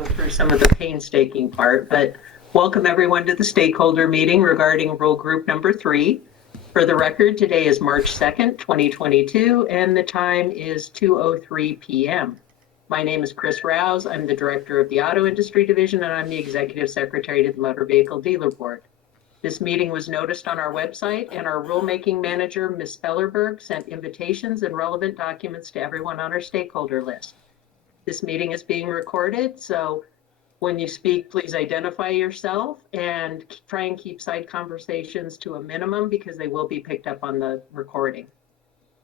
go through some of the painstaking part, but welcome everyone to the stakeholder meeting regarding rule group number 3. For the record, today is March 2nd, 2022, and the time is 2:03 p.m. My name is Chris Rouse. I'm the director of the Auto Industry Division, and I'm the executive secretary to the Motor Vehicle Dealer Board. This meeting was noticed on our website, and our rulemaking manager, Ms. Spellerberg, sent invitations and relevant documents to everyone on our stakeholder list. This meeting is being recorded, so when you speak, please identify yourself and try and keep side conversations to a minimum because they will be picked up on the recording.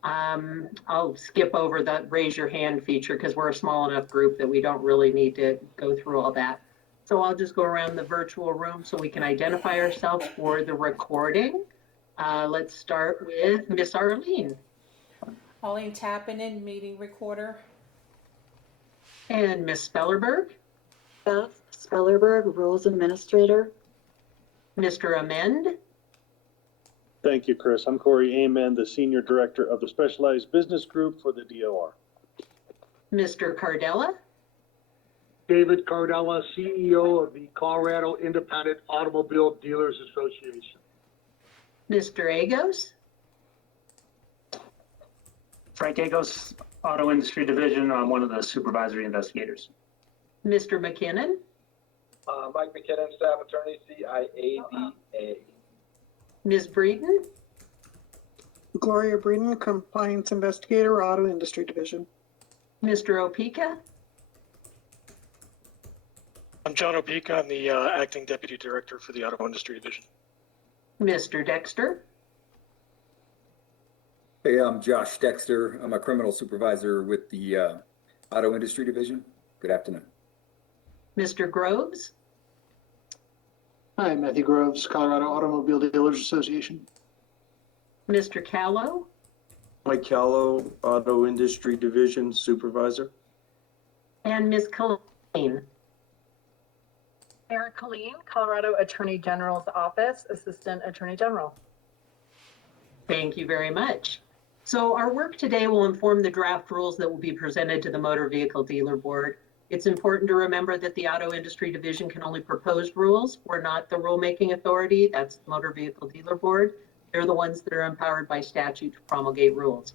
I'll skip over the raise your hand feature because we're a small enough group that we don't really need to go through all that. So I'll just go around the virtual room so we can identify ourselves for the recording. Let's start with Miss Arlene. Arlene Tappinen, meeting recorder. And Miss Spellerberg. Beth Spellerberg, Rules Administrator. Mr. Amend. Thank you, Chris. I'm Corey Amen, the Senior Director of the Specialized Business Group for the DOR. Mr. Cardella. David Cardella, CEO of the Colorado Independent Automobile Dealers Association. Mr. Agos. Frank Agos, Auto Industry Division. I'm one of the supervisory investigators. Mr. McKinnon. Mike McKinnon, Staff Attorney, CIADA. Ms. Breeden. Gloria Breeden, Compliance Investigator, Auto Industry Division. Mr. Opeka. I'm John Opeka. I'm the Acting Deputy Director for the Auto Industry Division. Mr. Dexter. Hey, I'm Josh Dexter. I'm a criminal supervisor with the Auto Industry Division. Good afternoon. Mr. Groves. Hi, Matthew Groves, Colorado Automobile Dealers Association. Mr. Callow. Mike Callow, Auto Industry Division Supervisor. And Ms. Colleen. Eric Colleen, Colorado Attorney General's Office, Assistant Attorney General. Thank you very much. So our work today will inform the draft rules that will be presented to the Motor Vehicle Dealer Board. It's important to remember that the Auto Industry Division can only propose rules. We're not the rulemaking authority. That's the Motor Vehicle Dealer Board. They're the ones that are empowered by statute to promulgate rules.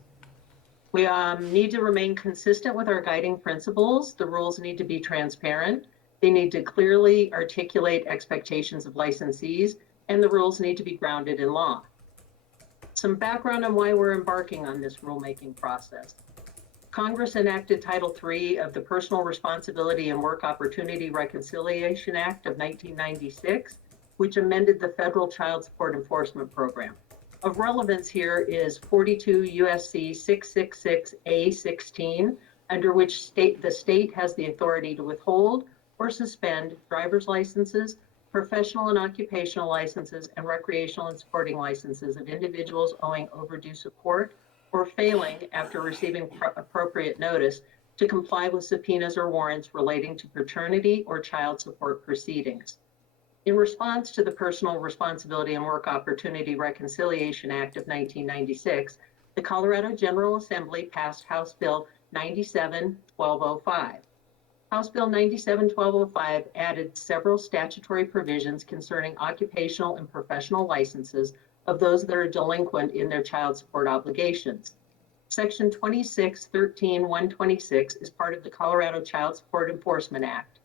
We need to remain consistent with our guiding principles. The rules need to be transparent. They need to clearly articulate expectations of licensees, and the rules need to be grounded in law. Some background on why we're embarking on this rulemaking process. Congress enacted Title III of the Personal Responsibility and Work Opportunity Reconciliation Act of 1996, which amended the federal child support enforcement program. Of relevance here is 42 USC 666A16, under which the state has the authority to withhold or suspend driver's licenses, professional and occupational licenses, and recreational and sporting licenses of individuals owing overdue support or failing after receiving appropriate notice to comply with subpoenas or warrants relating to paternity or child support proceedings. In response to the Personal Responsibility and Work Opportunity Reconciliation Act of 1996, the Colorado General Assembly passed House Bill 97-1205. House Bill 97-1205 added several statutory provisions concerning occupational and professional licenses of those that are delinquent in their child support obligations. Section 2613-126 is part of the Colorado Child Support Enforcement Act.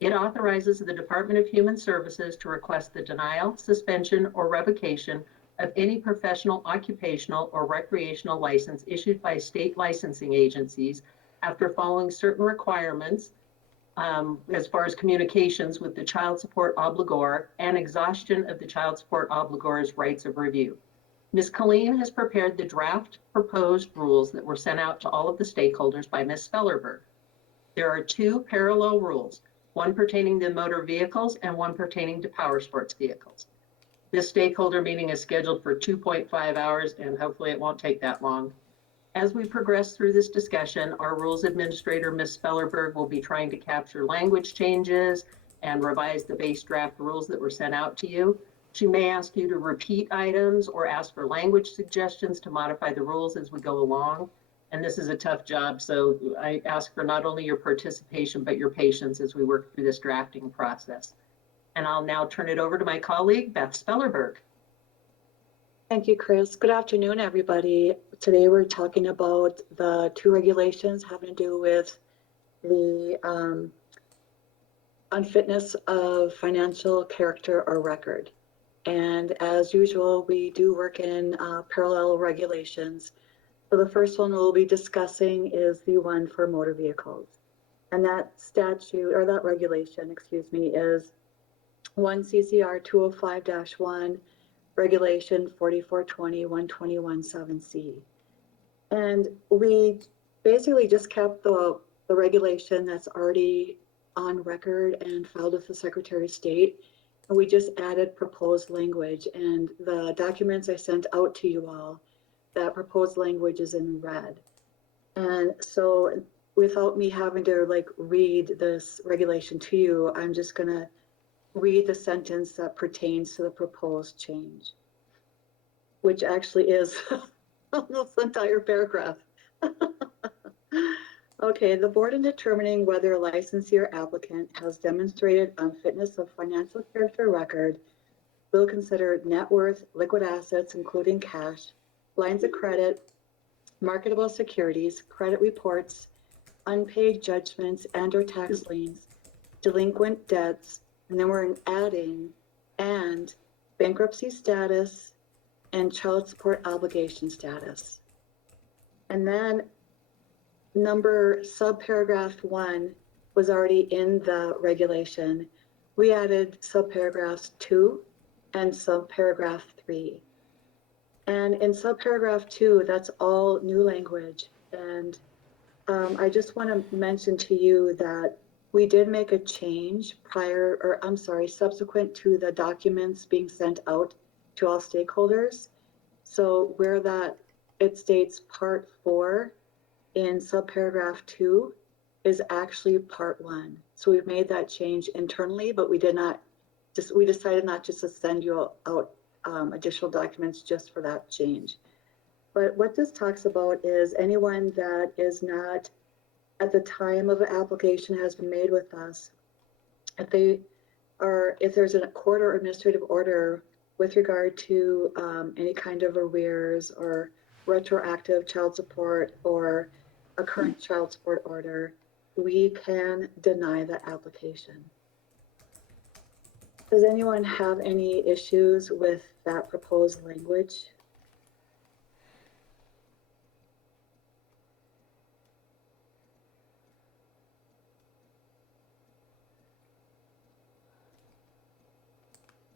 It authorizes the Department of Human Services to request the denial, suspension, or revocation of any professional, occupational, or recreational license issued by state licensing agencies after following certain requirements as far as communications with the child support obligor and exhaustion of the child support obligor's rights of review. Ms. Colleen has prepared the draft proposed rules that were sent out to all of the stakeholders by Ms. Spellerberg. There are two parallel rules, one pertaining to motor vehicles and one pertaining to power sports vehicles. This stakeholder meeting is scheduled for 2.5 hours, and hopefully it won't take that long. As we progress through this discussion, our rules administrator, Ms. Spellerberg, will be trying to capture language changes and revise the base draft rules that were sent out to you. She may ask you to repeat items or ask for language suggestions to modify the rules as we go along. And this is a tough job, so I ask for not only your participation, but your patience as we work through this drafting process. And I'll now turn it over to my colleague, Beth Spellerberg. Thank you, Chris. Good afternoon, everybody. Today we're talking about the two regulations having to do with the unfitness of financial character or record. And as usual, we do work in parallel regulations. So the first one we'll be discussing is the one for motor vehicles. And that statute, or that regulation, excuse me, is 1 CCR 205-1, regulation 4420-121-7C. And we basically just kept the regulation that's already on record and filed with the Secretary of State. And we just added proposed language, and the documents I sent out to you all, that proposed language is in red. And so without me having to like read this regulation to you, I'm just gonna read the sentence that pertains to the proposed change, which actually is almost the entire paragraph. Okay, the board in determining whether a licensee or applicant has demonstrated unfitness of financial character record will consider net worth, liquid assets, including cash, lines of credit, marketable securities, credit reports, unpaid judgments and or tax liens, delinquent debts, and then we're adding and bankruptcy status and child support obligation status. And then subparagraph 1 was already in the regulation. We added subparagraphs 2 and subparagraph 3. And in subparagraph 2, that's all new language. And I just want to mention to you that we did make a change subsequent to the documents being sent out to all stakeholders. So where that it states part 4 in subparagraph 2 is actually part 1. So we've made that change internally, but we decided not just to send you out additional documents just for that change. But what this talks about is anyone that is not at the time of an application has been made with us, if there's a court or administrative order with regard to any kind of arrears or retroactive child support or a current child support order, we can deny the application. Does anyone have any issues with that proposed language?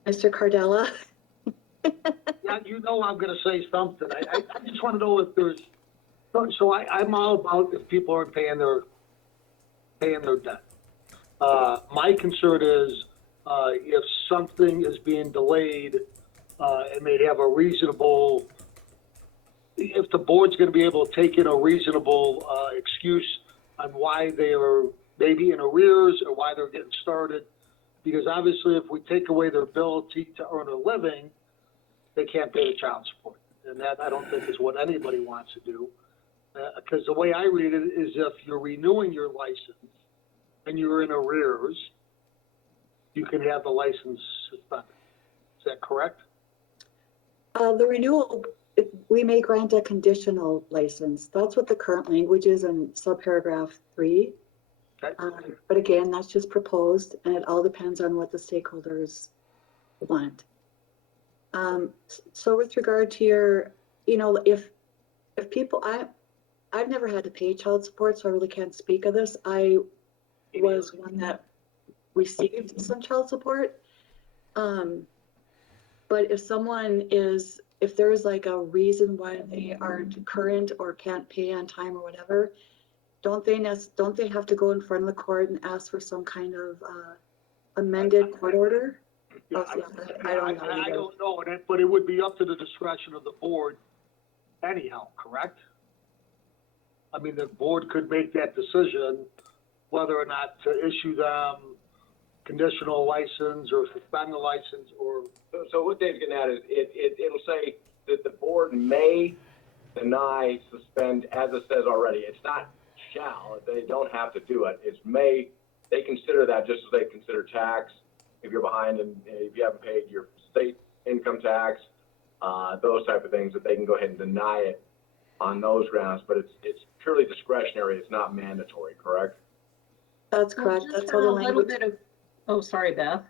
Mr. Cardella? Yeah, you know I'm gonna say something. I just wanna know if there's, so I'm all about if people aren't paying their debt. My concern is, if something is being delayed, and they have a reasonable, if the board's gonna be able to take in a reasonable, excuse on why they are maybe in arrears or why they're getting started. Because obviously if we take away their ability to earn a living, they can't pay the child support. And that I don't think is what anybody wants to do. Because the way I read it is if you're renewing your license and you're in arrears, you can have the license suspended. Is that correct? The renewal, we may grant a conditional license. That's what the current language is in subparagraph 3. Okay. But again, that's just proposed, and it all depends on what the stakeholders want. So with regard to your, if people, I've never had to pay child support, so I really can't speak of this. I was one that received some child support. But if there's like a reason why they aren't current or can't pay on time or whatever, don't they have to go in front of the court and ask for some kind of amended court order? Yeah, I don't know. I don't know, but it would be up to the discretion of the board anyhow, correct? I mean, the board could make that decision whether or not to issue them conditional license or suspend the license or. So what Dave's getting at is it'll say that the board may deny, suspend, as it says already. It's not shall, they don't have to do it. It's may, they consider that just as they consider tax. If you're behind and if you haven't paid your state income tax, those type of things, that they can go ahead and deny it on those grounds, but it's purely discretionary. It's not mandatory, correct? That's Well, correct. just That's for all the a little language. bit of, oh, sorry, Beth.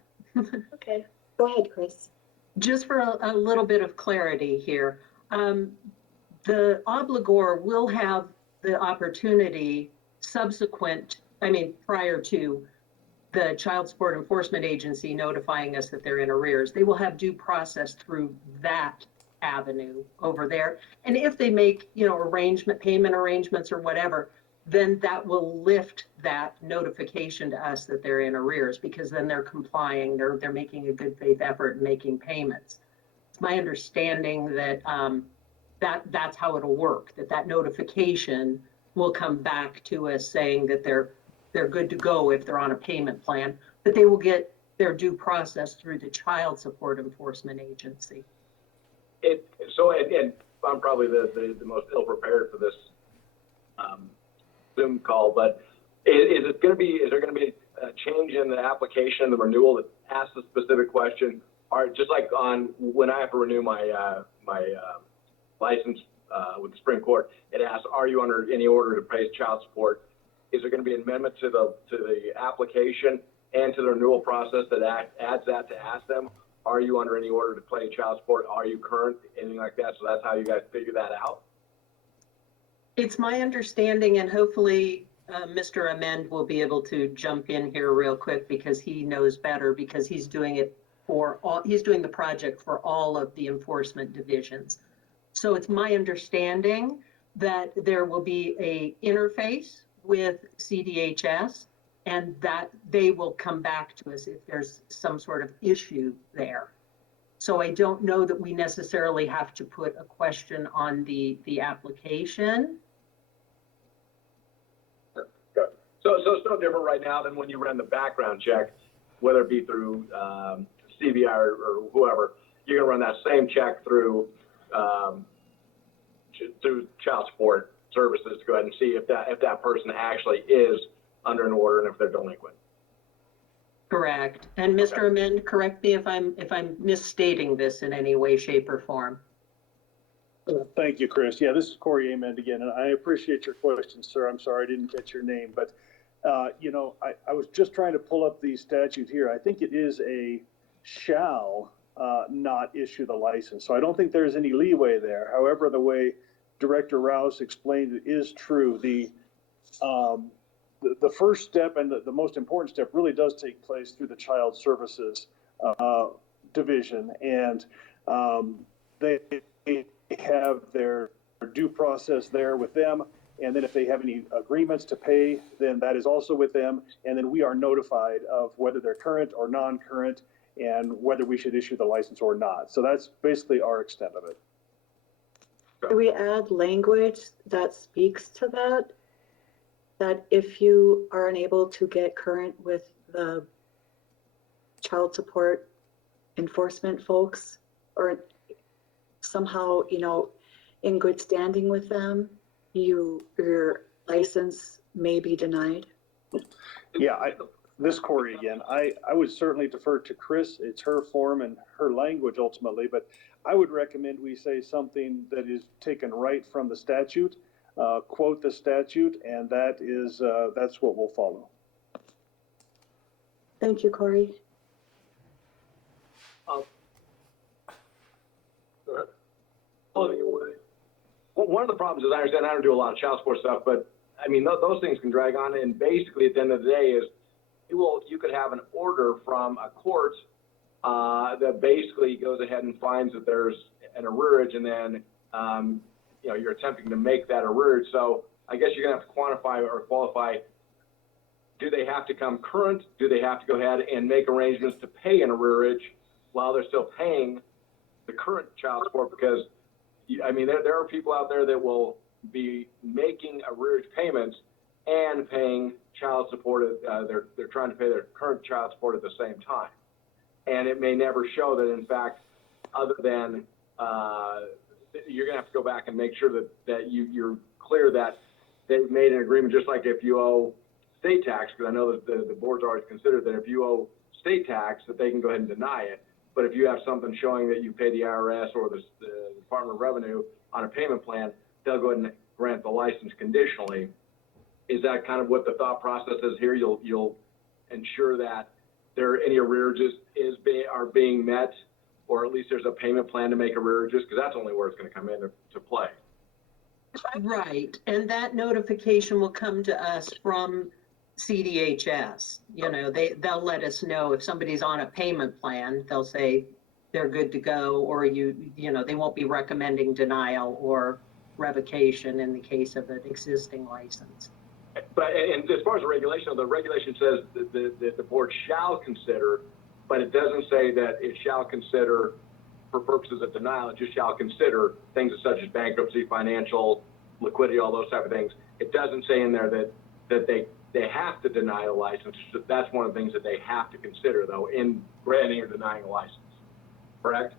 Okay, go ahead, Chris. Just for a little bit of clarity here, the obligor will have the opportunity prior to the Child Support Enforcement Agency notifying us that they're in arrears. They will have due process through that avenue over there. And if they make, payment arrangements or whatever, then that will lift that notification to us that they're in arrears, because then they're complying, they're making a good faith effort and making payments. It's my understanding that that's how it'll work, that notification will come back to us saying that they're good to go if they're on a payment plan, but they will get their due process through the Child Support Enforcement Agency. And I'm probably the most ill prepared for this Zoom call, but is there going to be a change in the application, the renewal that asks a specific question, or just like on when I have to renew my license with the Supreme Court, it asks, are you under any order to pay child support? Is there going to be an amendment to the application and to the renewal process that adds that to ask them, are you under any order to pay child support? Are you current? Anything like that? So that's how you guys figure that out? It's my understanding, and hopefully Mr. Amend will be able to jump in here real quick because he knows better, because he's doing the project for all of the enforcement divisions. So it's my understanding that there will be a interface with CDHS, and that they will come back to us if there's some sort of issue there. So I don't know that we necessarily have to put a question on the application. Good. So it's no different right now than when you ran the background check, whether it be through CBI or whoever. You're going to run that same check through child support services to go ahead and see if that person actually is under an order and if they're delinquent. Correct. And Mr. Amend, correct me if I'm misstating this in any way, shape, or form. Thank you, Chris. Yeah, this is Corey Amend again, and I appreciate your question, sir. I'm sorry I didn't catch your name, but I was just trying to pull up the statute here. I think it is a shall not issue the license. So I don't think there's any leeway there. However, the way Director Rouse explained it is true. The first step and the most important step really does take place through the Child Services Division, and they have their due process there with them. And then if they have any agreements to pay, then that is also with them. And then we are notified of whether they're current or non-current and whether we should issue the license or not. So that's basically our extent of it. Do we add language that speaks to that? That if you are unable to get current with the child support enforcement folks, or somehow, in good standing with them, your license may be denied? Yeah, this Corey again. I would certainly defer to Chris. It's her form and her language ultimately, but I would recommend we say something that is taken right from the statute, quote the statute, and that's what we'll follow. Thank you, Corey. One of the problems is, I understand I don't do a lot of child support stuff, but I mean, those things can drag on. And basically at the end of the day is you could have an order from a court that basically goes ahead and finds that there's an arrearage, and then, you're attempting to make that arrearage. So I guess you're gonna have to quantify or qualify, do they have to come current? Do they have to go ahead and make arrangements to pay an arrearage while they're still paying the current child support? Because there are people out there that will be making arrearage payments and paying child support. They're trying to pay their current child support at the same time, and it may never show that, in fact, other than you're gonna have to go back and make sure that you're clear that they've made an agreement, just like if you owe state tax, because I know that the board's always considered that if you owe state tax, that they can go ahead and deny it. But if you have something showing that you pay the IRS or the Department of Revenue on a payment plan, they'll go ahead and grant the license conditionally. Is that kind of what the thought process is here? You'll ensure that any arrearages are being met, or at least there's a payment plan to make arrearages, because that's only where it's going to come into play. Right, and that notification will come to us from CDHS. You know, they'll let us know if somebody's on a payment plan. They'll say they're good to go, or you know, they won't be recommending denial or revocation in the case of an existing license. But and as far as the regulation says that the board shall consider, but it doesn't say that it shall consider for purposes of denial. It just shall consider things such as bankruptcy, financial, liquidity, all those type of things. It doesn't say in there that they have to deny a license. That's one of the things that they have to consider, though, in granting or denying a license. Correct?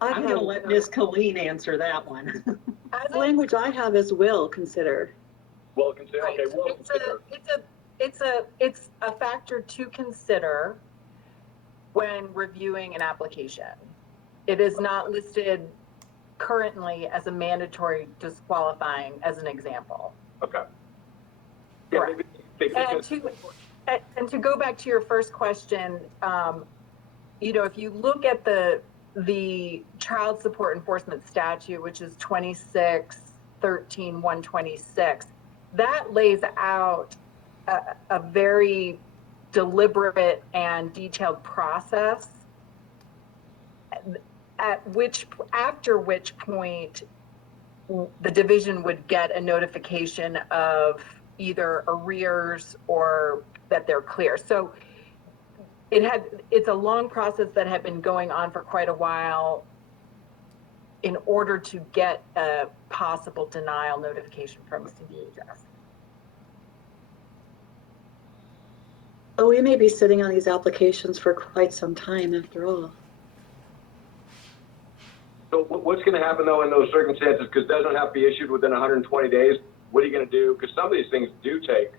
I'm going to let Ms. Colleen answer that one. The language I have is will consider. Well, consider. Right. Okay. Well, consider. It's a factor to consider when reviewing an application. It is not listed currently as a mandatory disqualifying, as an example. Okay. Correct. And to go back to your first question, you know, if you look at the child support enforcement statute, which is 2613-126, that lays out a very deliberate and detailed process, after which point the division would get a notification of either arrears or that they're clear. So it's a long process that had been going on for quite a while in order to get a possible denial notification from CDHS. Oh, we may be sitting on these applications for quite some time after all. So what's going to happen, though, in those circumstances, because it doesn't have to be issued within 120 days? What are you going to do? Because some of these things do take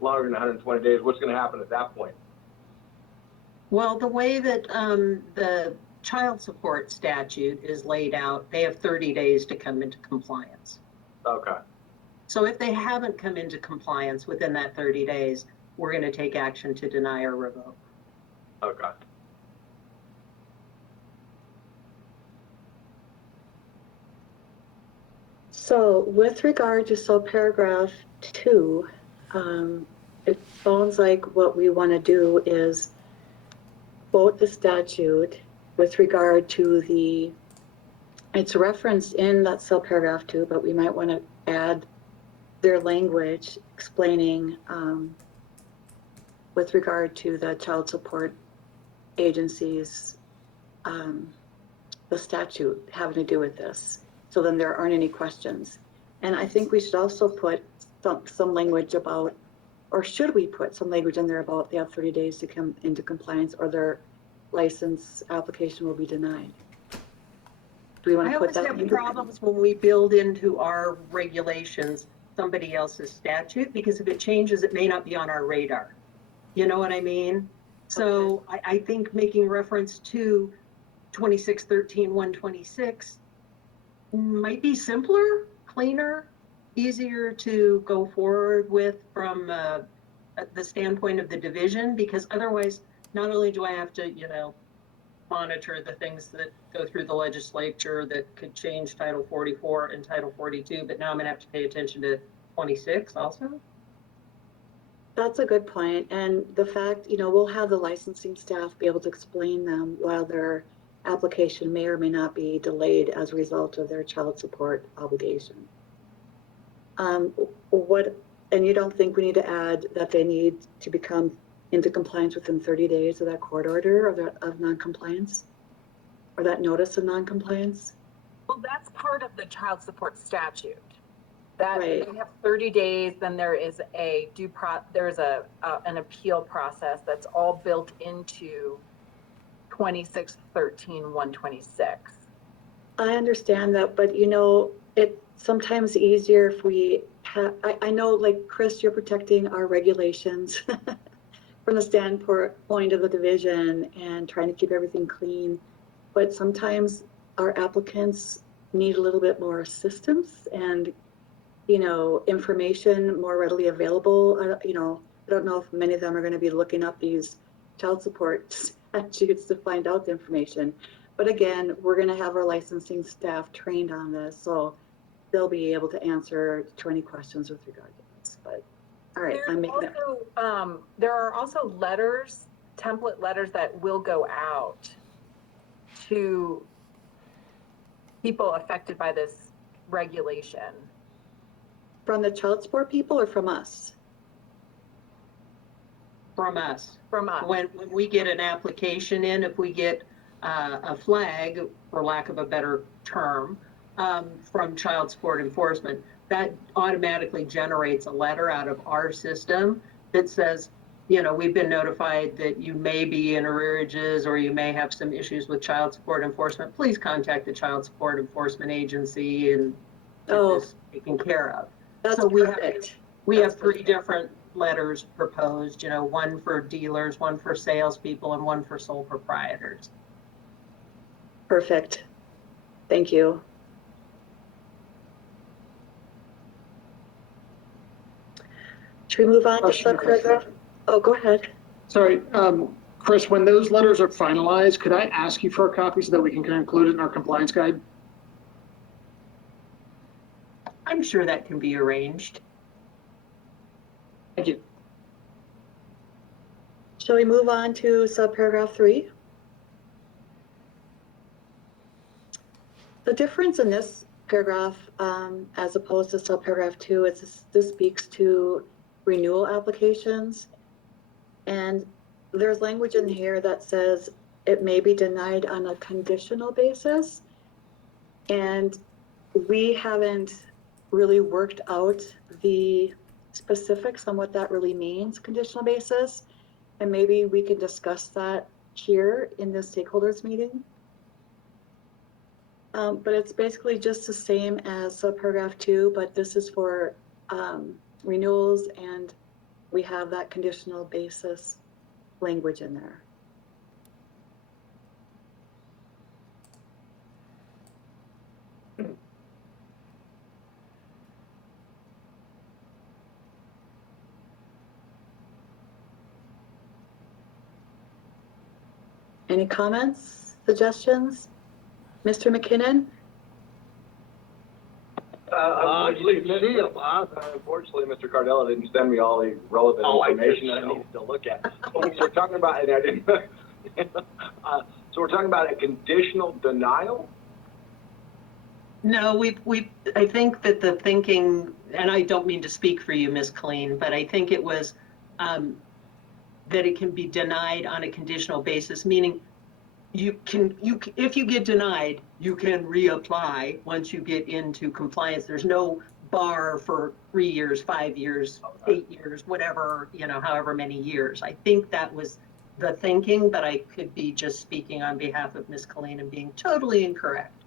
longer than 120 days. What's going to happen at that point? Well, the way that the child support statute is laid out, they have 30 days to come into compliance. Okay. So if they haven't come into compliance within that 30 days, we're going to take action to deny or revoke. Okay. So with regard to subparagraph 2, it sounds like what we want to do is quote the statute with regard to it's referenced in that subparagraph 2, but we might want to add their language explaining with regard to the child support agencies, the statute having to do with this. So then there aren't any questions. And I think we should also put some language about, or should we put some language in there about they have 30 days to come into compliance or their license application will be denied. Do we want to put that? I always have problems when we build into our regulations somebody else's statute, because if it changes, it may not be on our radar. You know what I mean? So okay. I think making reference to 2613-126 might be simpler, cleaner, easier to go forward with from the standpoint of the division, because otherwise, not only do I have to, you know, monitor the things that go through the legislature that could change Title 44 and Title 42, but now I'm gonna have to pay attention to 26 also. That's a good point. And the fact, you know, we'll have the licensing staff be able to explain them while their application may or may not be delayed as a result of their child support obligation. And you don't think we need to add that they need to become into compliance within 30 days of that court order of non-compliance, or that notice of non-compliance? Well, that's part of the child support statute. That right. They have 30 days, then there is there's an appeal process that's all built into 2613-126. I understand that, but you know, it's sometimes easier if we have, I know, like, Chris, you're protecting our regulations from the standpoint of the division and trying to keep everything clean. But sometimes our applicants need a little bit more assistance and, you know, information more readily available. You know, I don't know if many of them are going to be looking up these child support statutes to find out the information. But again, we're going to have our licensing staff trained on this, so they'll be able to answer 20 questions with regard to this. But all right, I'm making that. There are also letters, template letters that will go out to people affected by this regulation. From the child support people or from us? From us. From us. When we get an application in, if we get a flag, for lack of a better term, from child support enforcement, that automatically generates a letter out of our system that says, you know, we've been notified that you may be in arrearages or you may have some issues with child support enforcement. Please contact the child support enforcement agency and get this taken care of. That's so perfect. We have 3 different letters proposed, you know, one for dealers, one for salespeople, and one for sole proprietors. Perfect. Thank you. Should we move on to subparagraph? Oh, go ahead. Sorry, Chris, when those letters are finalized, could I ask you for a copy so that we can include it in our compliance guide? I'm sure that can be arranged. Thank you. Shall we move on to subparagraph 3? The difference in this paragraph, as opposed to subparagraph 2, is this speaks to renewal applications. And there's language in here that says it may be denied on a conditional basis. And we haven't really worked out the specifics on what that really means, conditional basis. And maybe we can discuss that here in the stakeholders meeting. But it's basically just the same as subparagraph 2, but this is for renewals, and we have that conditional basis language in there. Any comments, suggestions? Mr. McKinnon? Unfortunately, Mr. Cardella didn't send me all the relevant information that I needed to look at. So we're talking about, and I didn't. So we're talking about a conditional denial. No, I think that the thinking, and I don't mean to speak for you, Ms. Clean, but I think it was that it can be denied on a conditional basis, meaning if you get denied, you can reapply once you get into compliance. There's no bar for 3 years, 5 years, 8 years, whatever, you know, however many years. I think that was the thinking, but I could be just speaking on behalf of Ms. Colleen and being totally incorrect.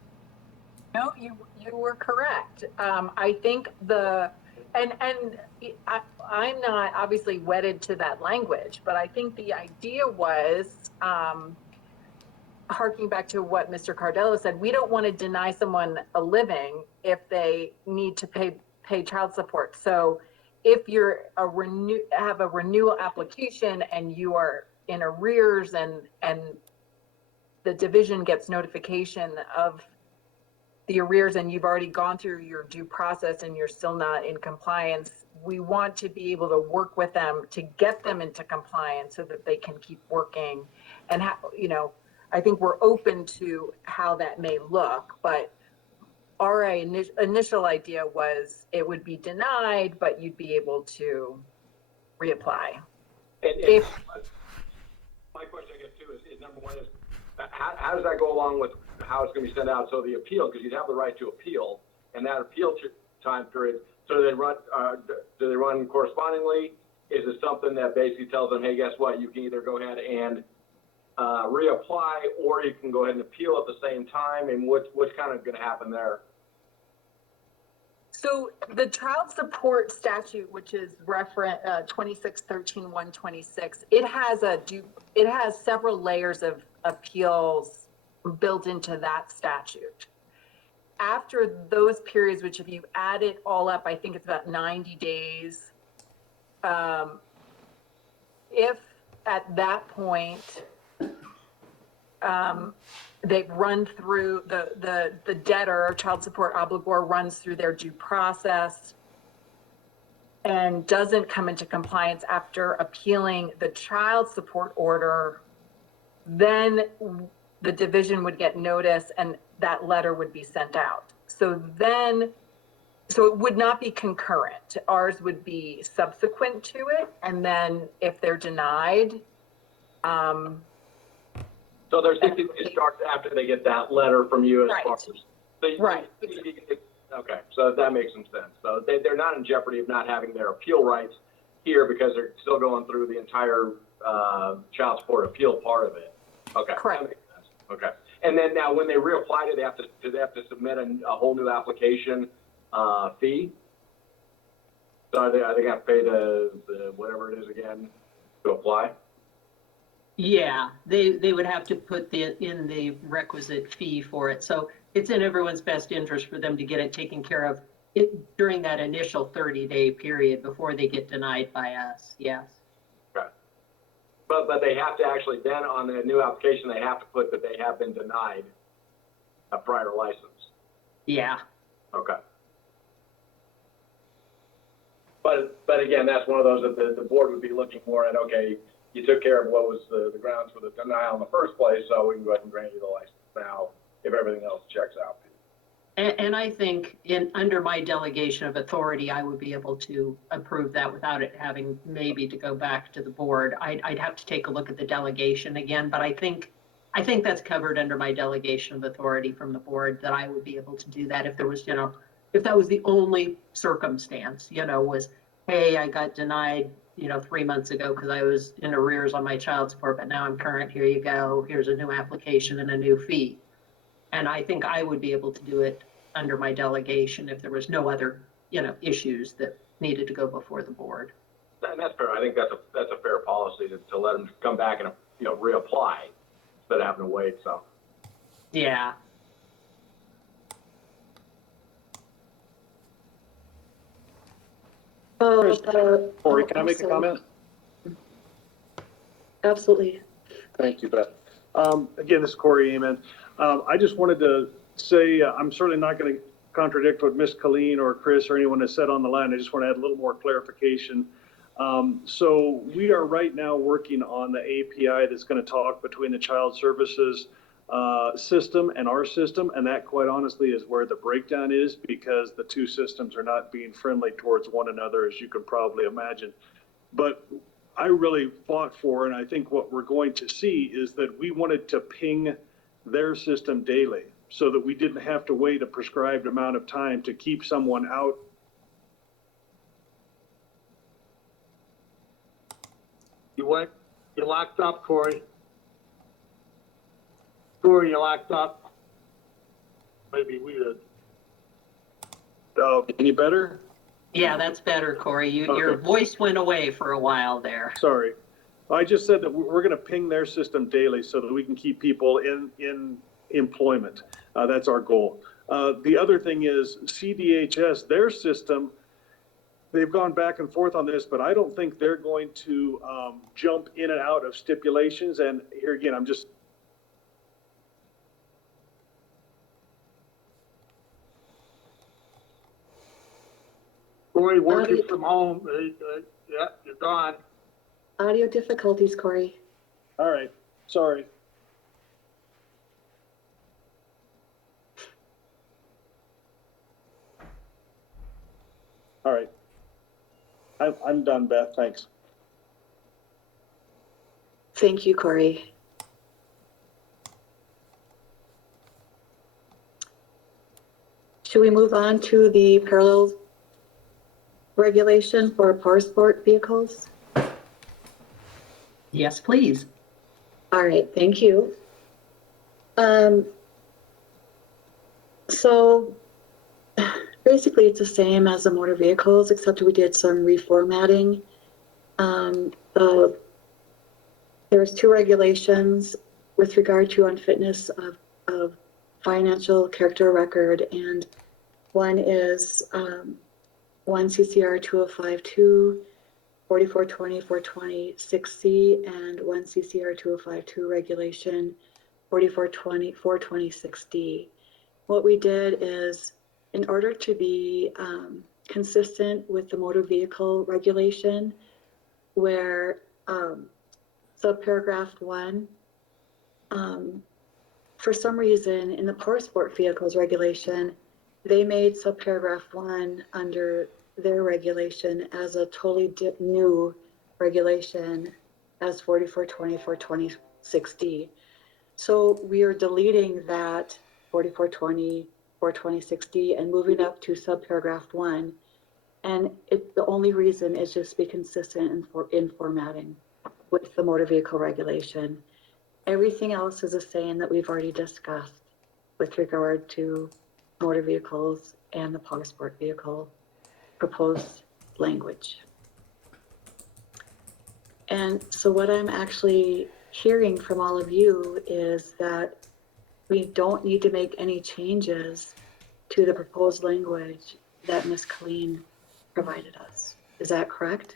No, you were correct. I think I'm not obviously wedded to that language, but I think the idea was, harking back to what Mr. Cardella said, we don't want to deny someone a living if they need to pay child support. So if you're have a renewal application and you are in arrears and the division gets notification of the arrears and you've already gone through your due process and you're still not in compliance, we want to be able to work with them to get them into compliance so that they can keep working. And I think we're open to how that may look, but our initial idea was it would be denied, but you'd be able to reapply. And my question, I guess, too, is number one is, how does that go along with how it's going to be sent out? So the appeal, because you'd have the right to appeal, and that appeal time period, so do they run correspondingly? Is it something that basically tells them, hey, guess what, you can either go ahead and reapply, or you can go ahead and appeal at the same time? And what's kind of going to happen there? So the child support statute, which is referent 2613-126, it has several layers of appeals built into that statute. After those periods, which if you add it all up, I think it's about 90 days. If at that point, they've run through the debtor or child support obligor runs through their due process and doesn't come into compliance after appealing the child support order, then the division would get notice and that letter would be sent out. So it would not be concurrent. Ours would be subsequent to it. And then if they're denied, so their 60 days starts after they get that letter from you as far as. Right. Okay, so that makes some sense. So they're not in jeopardy of not having their appeal rights here because they're still going through the entire child support appeal part of it. Okay. Correct. That makes sense. Okay. And then now when they reapply, do they have to submit a whole new application fee? So are they going to pay the whatever it is again to apply? Yeah, they would have to put in the requisite fee for it. So it's in everyone's best interest for them to get it taken care of during that initial 30-day period before they get denied by us. Yes. Okay. But they have to actually then on the new application they have to put that they have been denied a prior license. Yeah. Okay. But again, that's one of those that the board would be looking for at, okay, you took care of what was the grounds for the denial in the first place, so we can go ahead and grant you the license now if everything else checks out. And I think under my delegation of authority, I would be able to approve that without it having maybe to go back to the board. I'd have to take a look at the delegation again, but I think that's covered under my delegation of authority from the board that I would be able to do that if there was, if that was the only circumstance, was, hey, I got denied 3 months ago because I was in arrears on my child support, but now I'm current. Here you go. Here's a new application and a new fee. And I think I would be able to do it under my delegation if there was no other, issues that needed to go before the board. And that's fair. I think that's a fair policy to let them come back and reapply instead of having to wait. So. Yeah. Corey, can I make a comment? Absolutely. Thank you, Beth. Again, this is Corey Amen. I just wanted to say I'm certainly not going to contradict what Ms. Colleen or Chris or anyone has said on the line. I just want to add a little more clarification. So we are right now working on the API that's going to talk between the child services system and our system, and that quite honestly is where the breakdown is because the two systems are not being friendly towards one another, as you can probably imagine. But I really fought for, and I think what we're going to see is that we wanted to ping their system daily so that we didn't have to wait a prescribed amount of time to keep someone out. You locked up, Corey. Corey, you locked up. Maybe we did. Oh, any better? Yeah, that's better, Corey. Your voice went away for a while there. Sorry. I just said that we're going to ping their system daily so that we can keep people in employment. That's our goal. The other thing is CDHS, their system, they've gone back and forth on this, but I don't think they're going to jump in and out of stipulations. And here again, I'm just. Corey, working from home. Yeah, you're gone. Audio difficulties, Corey. All right. Sorry. All right. I'm done, Beth. Thanks. Thank you, Corey. Should we move on to the parallel regulation for power sport vehicles? Yes, please. All right, thank you. So basically it's the same as the motor vehicles, except we did some reformatting. There's two regulations with regard to unfitness of financial character record, and one is 1 CCR 2052, 4420, 426C, and 1 CCR 2052 regulation 4420, 426D. What we did is, in order to be consistent with the motor vehicle regulation, where subparagraph 1, for some reason in the power sport vehicles regulation, they made subparagraph 1 under their regulation as a totally new regulation as 4420, 426D. So we are deleting that 4420, 426D and moving up to subparagraph 1. And the only reason is just be consistent in formatting with the motor vehicle regulation. Everything else is the same that we've already discussed with regard to motor vehicles and the power sport vehicle proposed language. And so what I'm actually hearing from all of you is that we don't need to make any changes to the proposed language that Ms. Colleen provided us. Is that correct?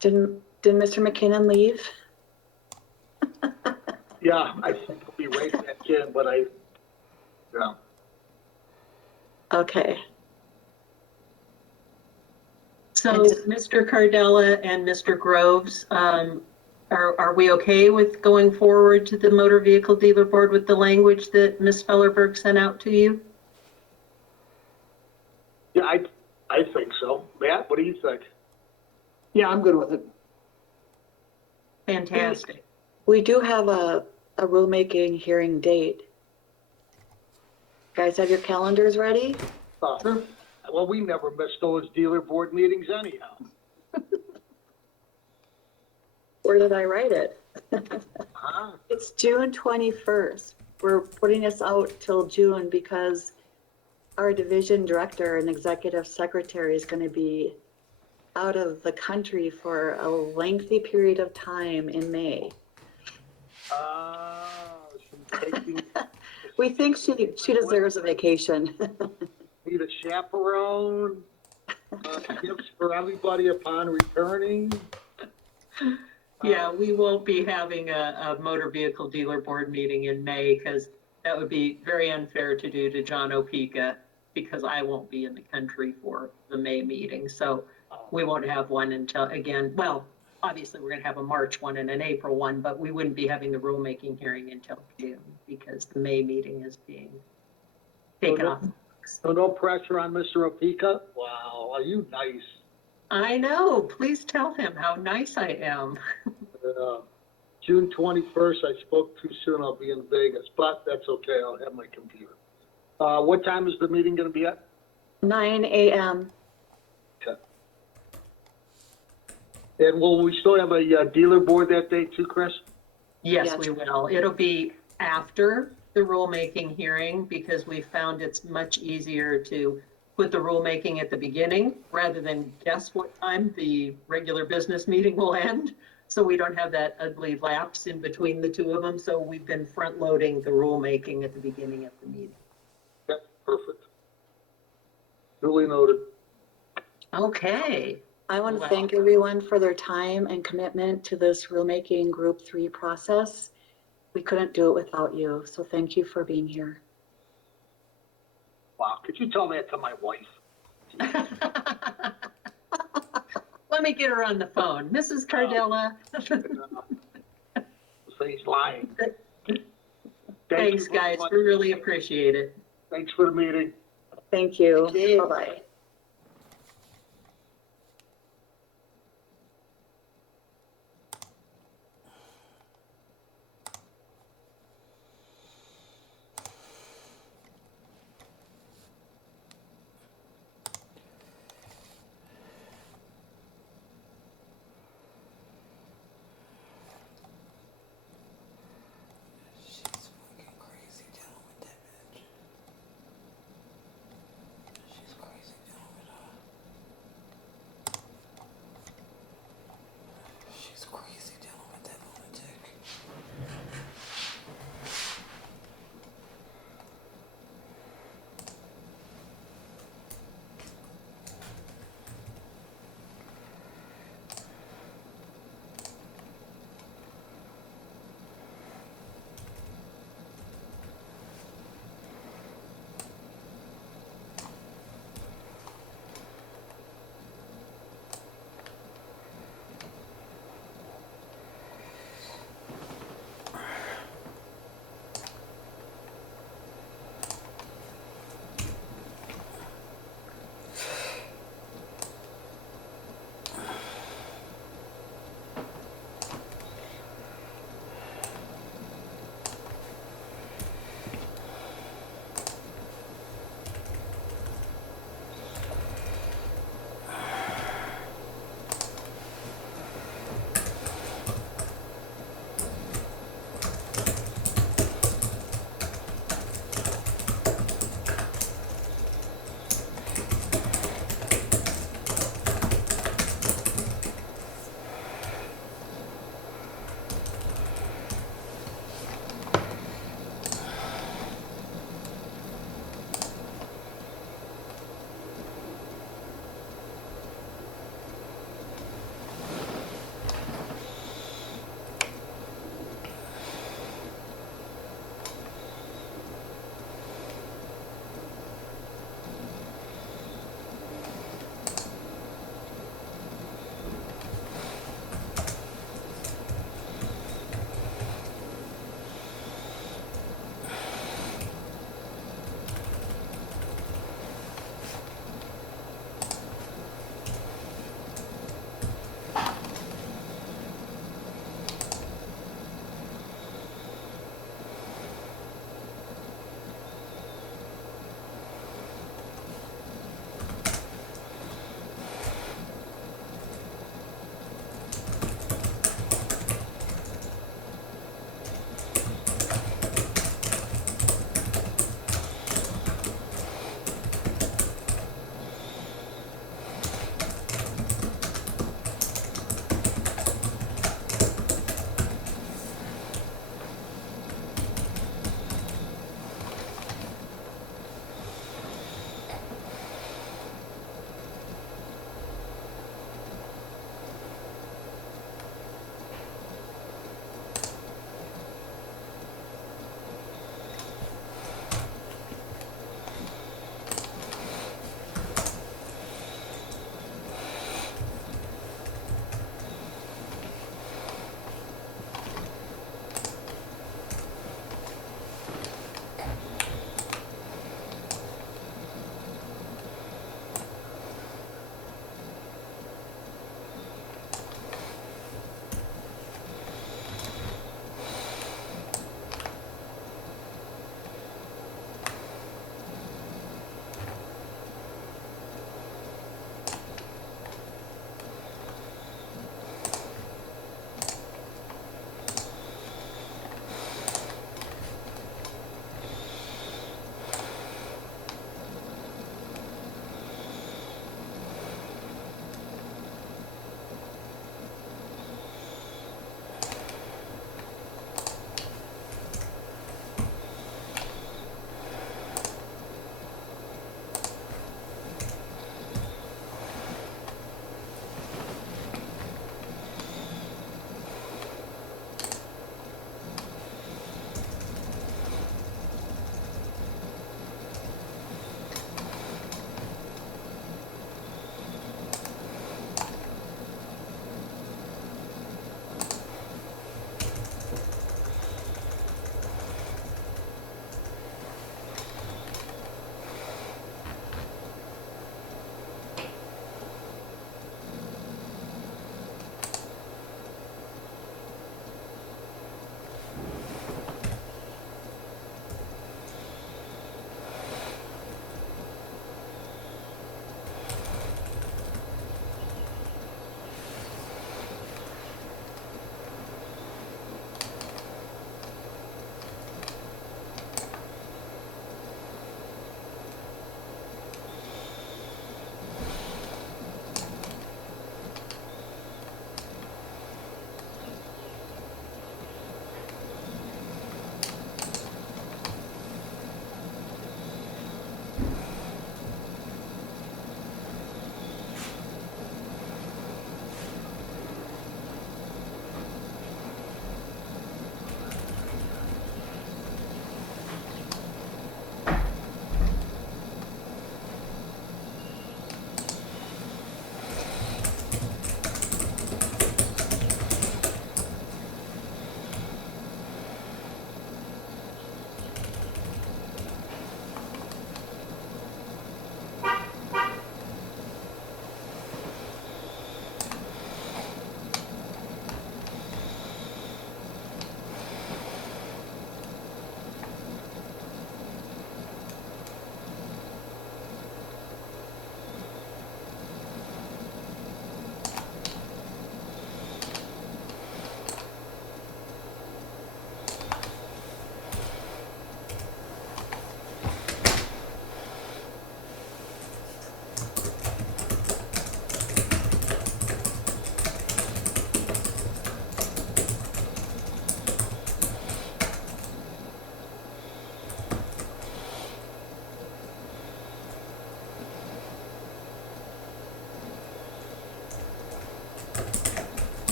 Did Mr. McKinnon leave? Yeah, I think we'll be right back in, but yeah. Okay. So Mr. Cardella and Mr. Groves, are we okay with going forward to the motor vehicle dealer board with the language that Ms. Fellerberg sent out to you? Yeah, I think so. Matt, what do you think? Yeah, I'm good with it. Fantastic. We do have a rulemaking hearing date. Guys, have your calendars ready? Well, we never miss those dealer board meetings anyhow. Where did I write it? Huh? It's June 21st. We're putting this out till June because our division director and executive secretary is going to be out of the country for a lengthy period of time in May. She's taking. We think she deserves a vacation. Need a chaperone, gifts for everybody upon returning. Yeah, we won't be having a motor vehicle dealer board meeting in May because that would be very unfair to do to John Opeka because I won't be in the country for the May meeting. So we won't have one until, again, well, obviously we're going to have a March one and an April one, but we wouldn't be having the rulemaking hearing until June because the May meeting is being taken off. So no pressure on Mr. Opeka? Wow, are you nice? I know. Please tell him how nice I am. June 21st, I spoke too soon. I'll be in Vegas, but that's okay. I'll have my computer. What time is the meeting going to be at? 9 a.m. Okay. And will we still have a dealer board that day too, Chris? Yes, we will. It'll be after the rulemaking hearing because we found it's much easier to put the rulemaking at the beginning rather than guess what time the regular business meeting will end. So we don't have that ugly lapse in between the two of them. So we've been front loading the rulemaking at the beginning of the meeting. Yep, perfect. Duly noted. Okay. I want to thank everyone for their time and commitment to this rulemaking Group 3 process. We couldn't do it without you, so thank you for being here. Wow, could you tell that to my wife? Let me get her on the phone. Mrs. Cardella. So he's lying. Thanks, guys. We really appreciate it. Thanks for the meeting. Thank you. Bye-bye.